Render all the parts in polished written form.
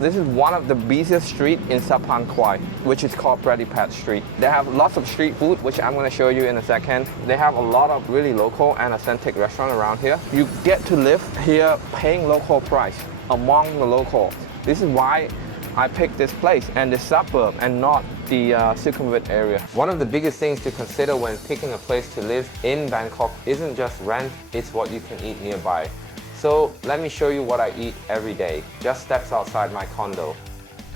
This is one of the busiest streets in Sapan Kwai, which is called Pradipat Street. They have lots of street food, which I'm going to show you in a second. They have a lot of really local and authentic restaurants around here. You get to live here paying local price among the locals. This is why I picked this place and this suburb and not the Sukhumvit area. One of the biggest things to consider when picking a place to live in Bangkok isn't just rent, it's what you can eat nearby. So let me show you what I eat every day, just steps outside my condo.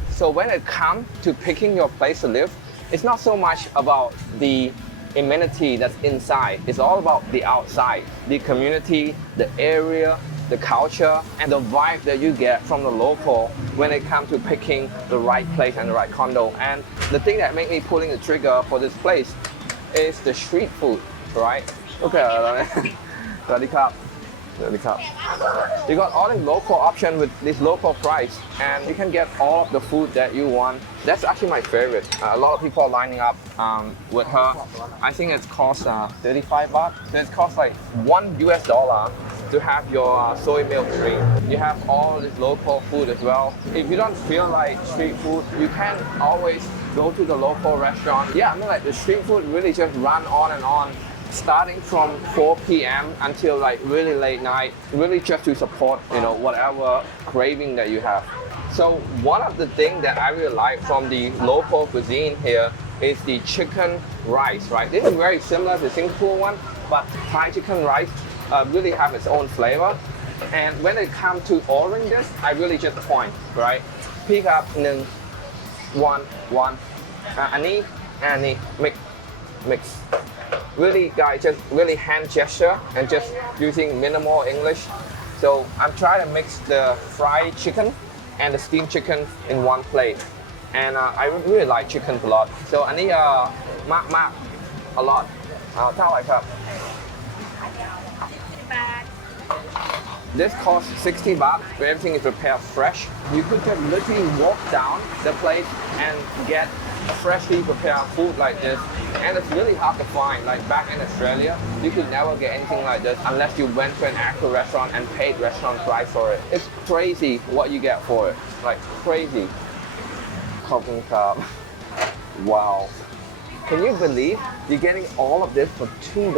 So when it comes to picking your place to live, it's not so much about the amenity that's inside, it's all about the outside, the community, the area, the culture, and the vibe that you get from the local when it comes to picking the right place and the right condo. And the thing that made me pulling the trigger for this place is the street food, right? Okay, you got all the local option with this local price, and you can get all of the food that you want. That's actually my favorite. A lot of people are lining up with her. I think it's cost 35 baht. So it costs like $1 to have your soy milk drink. You have all this local food as well. If you don't feel like street food, you can always go to the local restaurant. Yeah, I mean like the street food really just run on and on, starting from 4 p.m. until like really late night, really just to support, you know, whatever craving that you have. So one of the things that I really like from the local cuisine here is the chicken rice, right? This is very similar to the Singapore one, but Thai chicken rice really have its own flavor. And when it comes to ordering this, I really just point, right? Pick up one, any, mix. Really guys, just really hand gesture and just using minimal English. So I'm trying to mix the fried chicken and the steamed chicken in one plate. And I really like chicken a lot. So อันนี้มาก a lot เท่าไหร่ครับ This costs 60 baht, where everything is prepared fresh. You could just literally walk down the place and get freshly prepared food like this. And it's really hard to find. Like back in Australia, you could never get anything like this unless you went to an actual restaurant and paid restaurant price for it. It's crazy what you get for it. Like crazy. Wow. Can you believe you're getting all of this for $2?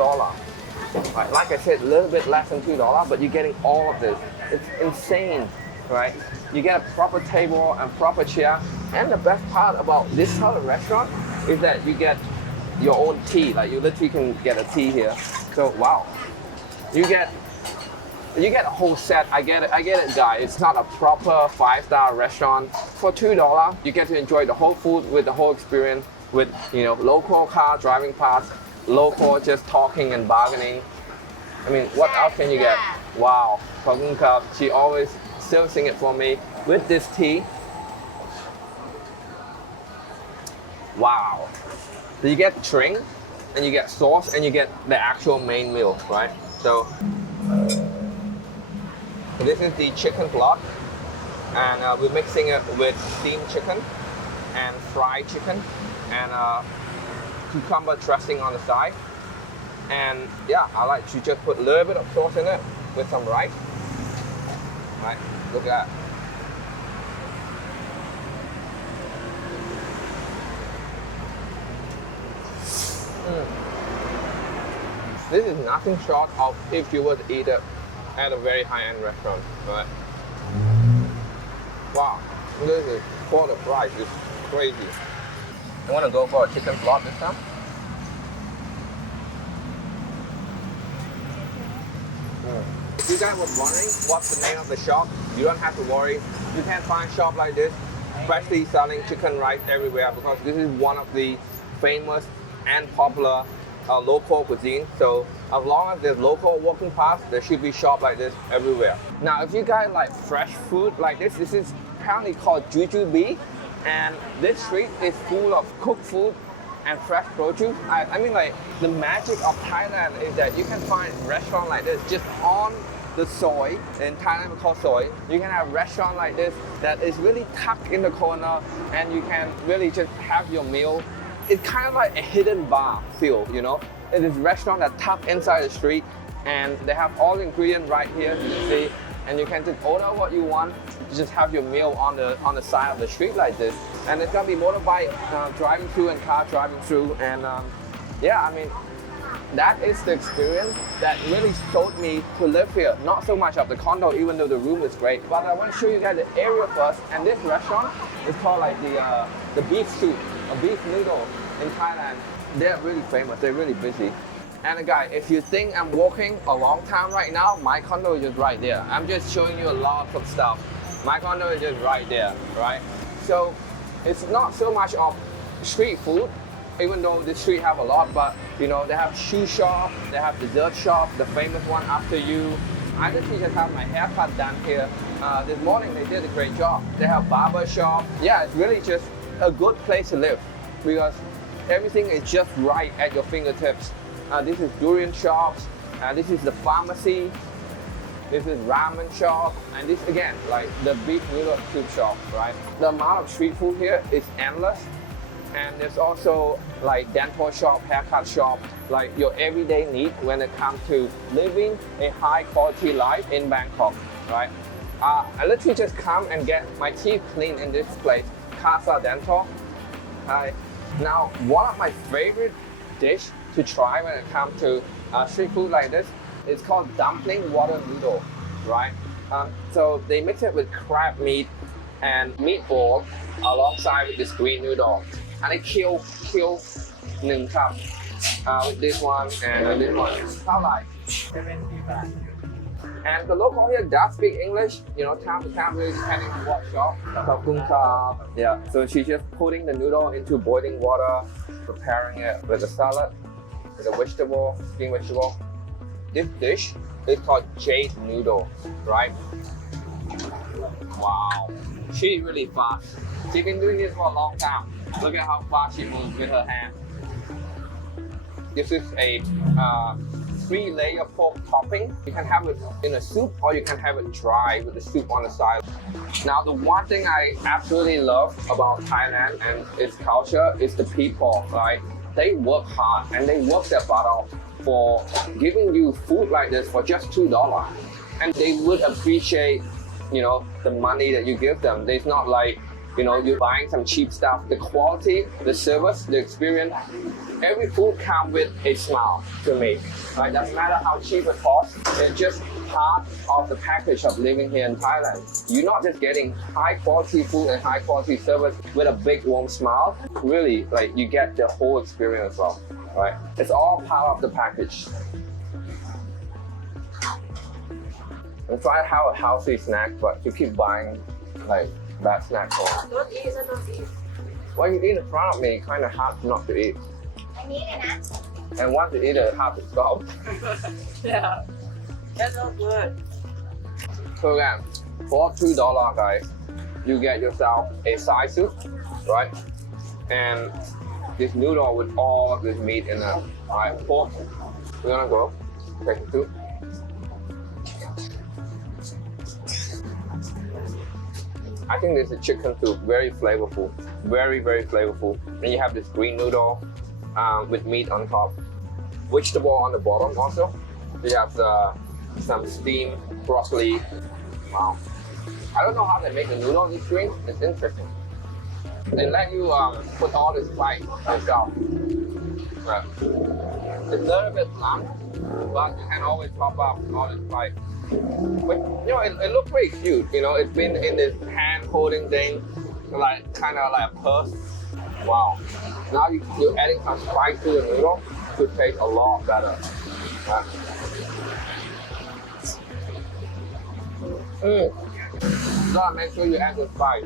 Like I said, a little bit less than $2, but you're getting all of this. It's insane, right? You get a proper table and proper chair. And the best part about this sort of restaurant is that you get your own tea. Like you literally can get a tea here. So wow, you get a whole set. I get it, guys. It's not a proper 5-star restaurant. For $2, you get to enjoy the whole food with the whole experience, with, you know, local car driving past, local just talking and bargaining. I mean, what else can you get? Wow, she always still sing it for me with this tea. Wow. So you get drink and you get sauce and you get the actual main meal, right? So this is the chicken block, and we're mixing it with steamed chicken and fried chicken and cucumber dressing on the side. And yeah, I like to just put a little bit of sauce in it with some rice. Right, look at that. This is nothing short of if you were to eat it at a very high-end restaurant, right? Wow, this is for the price, it's crazy. You want to go for a chicken block this time? If you guys were wondering what's the name of the shop, you don't have to worry. You can find shop like this, freshly selling chicken rice everywhere, because this is one of the famous and popular local cuisine. So as long as there's local walking past, there should be shop like this everywhere. Now, if you guys like fresh food like this is apparently called Jujubi, and this street is full of cooked food and fresh produce. I mean, like, the magic of Thailand is that you can find restaurant like this just on the soy. In Thailand we call soy. You can have restaurant like this that is really tucked in the corner, and you can really just have your meal. It's kind of like a hidden bar feel, you know? It is a restaurant that tucked inside the street, and they have all the ingredients right here, you can see. and you can just order what you want. You just have your meal on the side of the street like this, and there's gonna be motorbike driving through and car driving through, and yeah, I mean, that is the experience that really sold me to live here. Not so much of the condo, even though the room is great, but I want to show you guys the area first. And this restaurant is called like the beef soup, a beef noodle in Thailand. They're really famous, they're really busy. And guys, if you think I'm walking a long time right now, my condo is just right there. I'm just showing you a lot of stuff. My condo is just right there, right? So it's not so much of street food, even though the street have a lot, but you know, they have shoe shop, they have dessert shop, the famous one After You. I literally just have my haircut done here. This morning they did a great job. They have barber shop. Yeah, it's really just a good place to live because everything is just right at your fingertips. This is durian shops, this is the pharmacy, this is ramen shop, and this again, like the beef noodle soup shop, right? The amount of street food here is endless. And there's also like dental shop, haircut shop, like your everyday need when it comes to living a high quality life in Bangkok, right? I literally just come and get my teeth cleaned in this place, Casa Dental. Now, one of my favorite dish to try when it comes to street food like this, it's called dumpling water noodle, right? So they mix it with crab meat and meatball alongside with this green noodle. And they kill 1 cup with this one and this one. How like? 70 baht. And the local here does speak English, you know, time to time, really depending on what shop. Yeah, so she's just putting the noodle into boiling water, preparing it with a salad, with a vegetable, green vegetable. This dish is called Jade noodle, right? Wow, she's really fast. She's been doing this for a long time. Look at how fast she moves with her hand. This is a 3-layer pork topping. You can have it in a soup or you can have it dry with the soup on the side. Now, the one thing I absolutely love about Thailand and its culture is the people, right? They work hard and they work their butt off for giving you food like this for just $2. And they would appreciate, you know, the money that you give them. It's not like, you know, you're buying some cheap stuff. The quality, the service, the experience, every food comes with a smile to me. Right? Doesn't matter how cheap it costs. It's just part of the package of living here in Thailand. You're not just getting high quality food and high quality service with a big warm smile. Really, like you get the whole experience as well. Right? It's all part of the package. I'm trying to have a healthy snack, but you keep buying like bad snack for. Don't eat, so don't eat. Well, you eat in front of me, kind of hard not to eat. And once you eat it, hard to stop. Yeah, that's so good. So again, for $2 guys, you get yourself a side soup, right? And this noodle with all of this meat in it. Alright, pork. We're gonna go take the soup. I think this is chicken soup, very flavorful, very, very flavorful. And you have this green noodle with meat on top. Vegetable on the bottom also. You have some steamed broccoli. Wow. I don't know how they make the noodle this green. It's interesting. They let you put all this spice yourself. Right. It's a little bit blunt, but you can always top up all this spice. But, you know, it looks pretty cute. You know, it's been in this hand-holding thing, like kind of like a purse. Wow. Now you're adding some spice to the noodle. It should taste a lot better. So make sure you add the spice.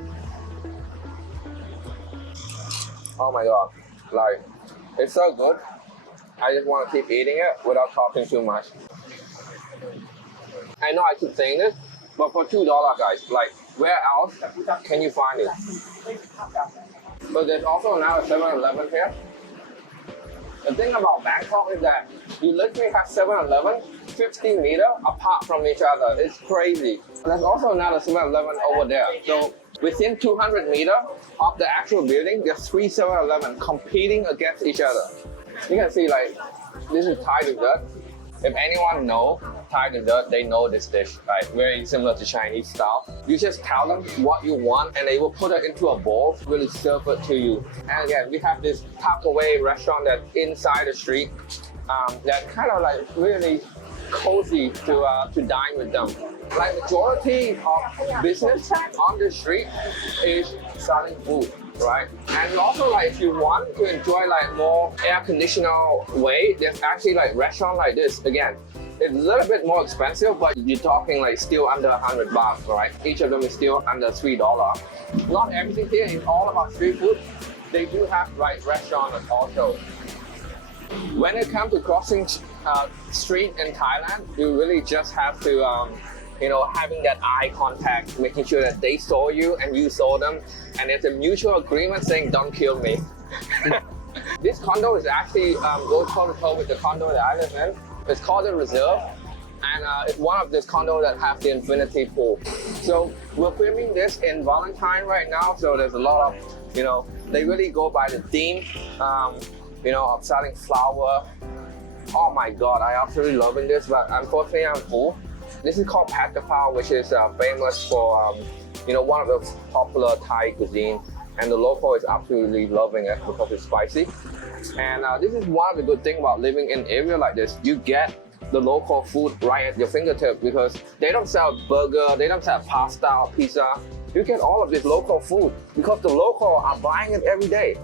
Oh my god, like it's so good. I just want to keep eating it without talking too much. I know I keep saying this, but for $2 guys, like where else can you find it? But there's also another 7-Eleven here. The thing about Bangkok is that you literally have 7-Eleven 50 meters apart from each other. It's crazy. There's also another 7-Eleven over there. So within 200 meters of the actual building, there's 3 7-Eleven competing against each other. You can see like, this is Thai dessert. If anyone know Thai dessert, they know this dish, right? Very similar to Chinese style. You just tell them what you want and they will put it into a bowl, really serve it to you. And again, we have this tucked away restaurant that's inside the street that kind of like really cozy to dine with them. Like majority of business on the street is selling food, right? And also like if you want to enjoy like more air conditioner way, there's actually like restaurant like this. Again, it's a little bit more expensive, but you're talking like still under 100 baht, right? Each of them is still under $3. Not everything here is all about street food. They do have like restaurants also. When it comes to crossing street in Thailand, you really just have to having that eye contact, making sure that they saw you and you saw them, and it's a mutual agreement saying, don't kill me. This condo is actually goes toe-to-toe with the condo that I live in. It's called the Reserve, and it's one of this condo that have the infinity pool. So we're filming this in Valentine right now, so there's a lot of, they really go by the theme, of selling flower. Oh my God, I absolutely loving this, but unfortunately I'm full. This is called Pad Kapao, which is famous for, one of the popular Thai cuisine. And the local is absolutely loving it because it's spicy. And this is one of the good things about living in an area like this. You get the local food right at your fingertip because they don't sell burger, they don't sell pasta or pizza. You get all of this local food because the local are buying it every day.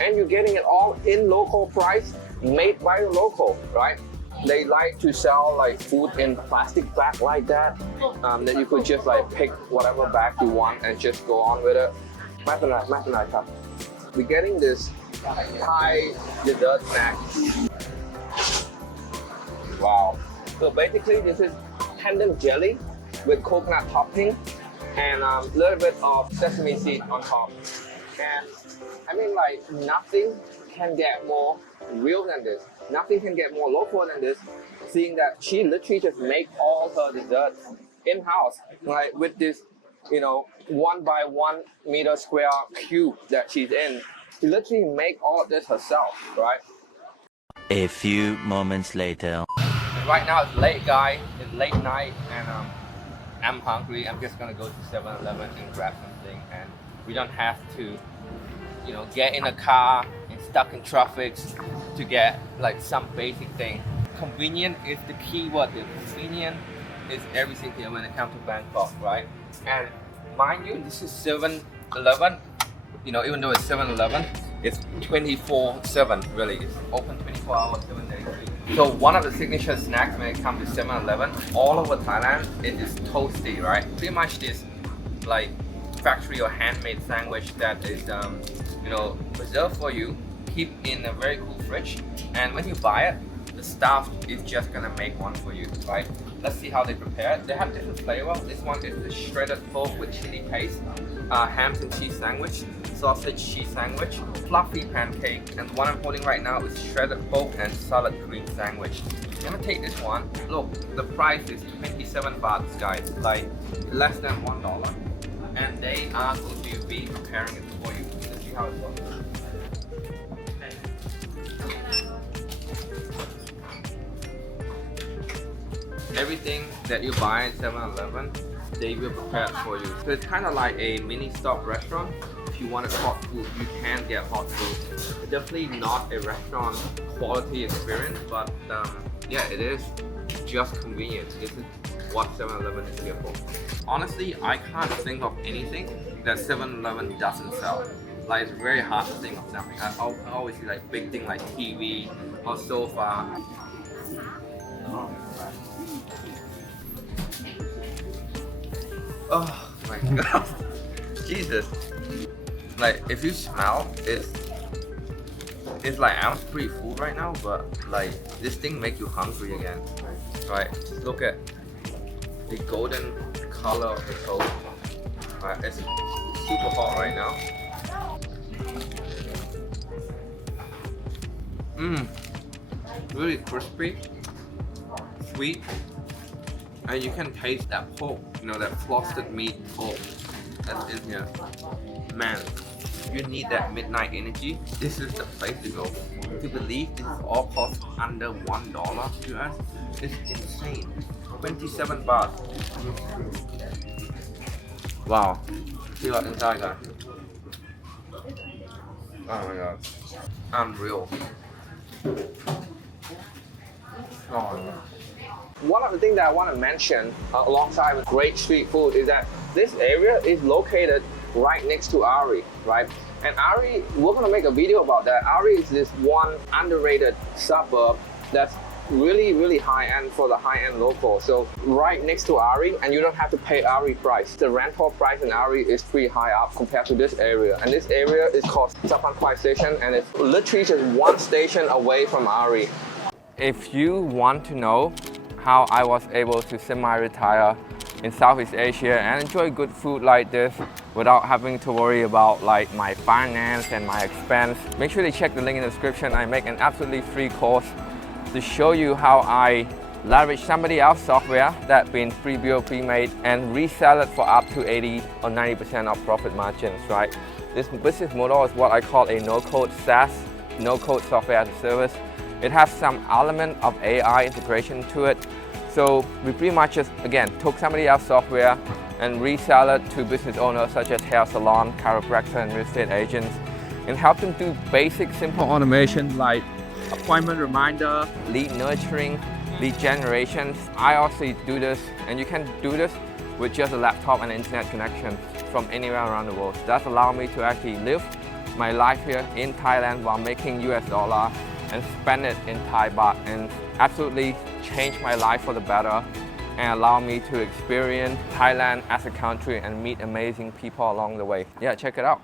And you're getting it all in local price, made by the local, right? They like to sell like food in plastic bag like that. That you could just like pick whatever bag you want and just go on with it. We're getting this Thai dessert snack. Wow. So basically this is pandan jelly with coconut topping and a little bit of sesame seed on top. And I mean like nothing can get more real than this. Nothing can get more local than this, seeing that she literally just make all her desserts in-house, like with this 1 by 1 meter square cube that she's in. She literally make all of this herself, right? A few moments later. And right now it's late, guys. It's late night, and I'm hungry. I'm just gonna go to 7-Eleven and grab something, and we don't have to, get in a car and stuck in traffic to get like some basic thing. Convenient is the key word here. Convenient is everything here when it comes to Bangkok, right? And mind you, this is 7-Eleven. Even though it's 7-Eleven, it's 24/7 really. It's open 24 hours, 7 days a week. So one of the signature snacks when it comes to 7-Eleven, all over Thailand, it is toasty, right? Pretty much this like factory or handmade sandwich that is reserved for you, keep in a very cool fridge, and when you buy it, the staff is just gonna make one for you, right? Let's see how they prepare it. They have different flavors. This one is the shredded pork with chili paste, ham and cheese sandwich, sausage cheese sandwich, fluffy pancake, and the one I'm holding right now is shredded pork and salad cream sandwich. I'm gonna take this one. Look, the price is 27 baht, guys, like less than $1. And they are going to be preparing it for you. Let's see how it looks. Everything that you buy at 7-Eleven, they will prepare it for you. So it's kind of like a mini stop restaurant. If you wanted hot food, you can get hot food. It's definitely not a restaurant quality experience, but yeah, it is just convenient. This is what 7-Eleven is here for. Honestly, I can't think of anything that 7-Eleven doesn't sell. Like it's very hard to think of something. I always see like big thing like TV or sofa. Oh my God, Jesus! Like if you smell, it's like I'm pretty full right now, but like this thing makes you hungry again. Right? Just look at the golden color of the toast. Right? It's super hot right now. Really crispy, sweet, and you can taste that pork, that frosted meat pork. that's in here. Man, you need that midnight energy. This is the place to go. To believe this all costs under $1 US is insane. 27 baht. Wow. See what's inside, guys. Oh my god. Unreal. Oh, one of the things that I want to mention alongside with great street food is that this area is located right next to Ari, right? And Ari, we're going to make a video about that. Ari is this one underrated suburb that's really high-end for the high-end local. So right next to Ari, and you don't have to pay Ari price. The rental price in Ari is pretty high up compared to this area. And this area is called Sapan Kwai Station, and it's literally just one station away from Ari. If you want to know how I was able to semi-retire in Southeast Asia and enjoy good food like this without having to worry about like my finance and my expense, make sure to check the link in the description. I make an absolutely free course to show you how I leverage somebody else's software that's been pre-built, pre-made, and resell it for up to 80 or 90% of profit margins, right? This business model is what I call a no-code SaaS, no-code software as a service. It has some element of AI integration to it. So we pretty much just, again, took somebody else's software and resell it to business owners such as hair salon, chiropractor, and real estate agents, and help them do basic, simple automation like appointment reminder, lead nurturing, lead generation. I also do this, and you can do this with just a laptop and internet connection from anywhere around the world. That's allowed me to actually live my life here in Thailand while making US dollar and spend it in Thai baht, and absolutely change my life for the better and allow me to experience Thailand as a country and meet amazing people along the way. Yeah, check it out.